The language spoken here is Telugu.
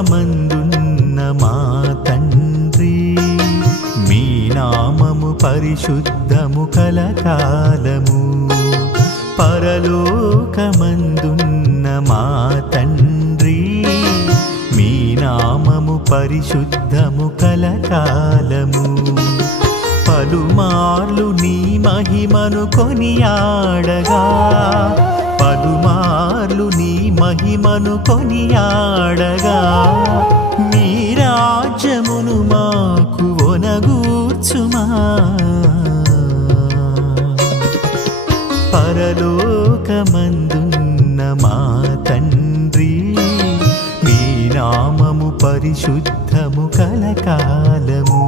పరలోకమందున్న మా తండ్రి, మీ నామము పరిశుద్ధము కలకాలము. పరలోకమందున్న మా తండ్రి, మీ నామము పరిశుద్ధము కలకాలము. పలుమార్లు నీ మహిమను కొనియాడగా, పలుమార్లు నీ మహిమను కొనియాడగా, నీ రాజ్యమును మాకు ఒనగూర్చుమా. పరలోకమందున్న మా తండ్రి, మీ నామము పరిశుద్ధము కలకాలము.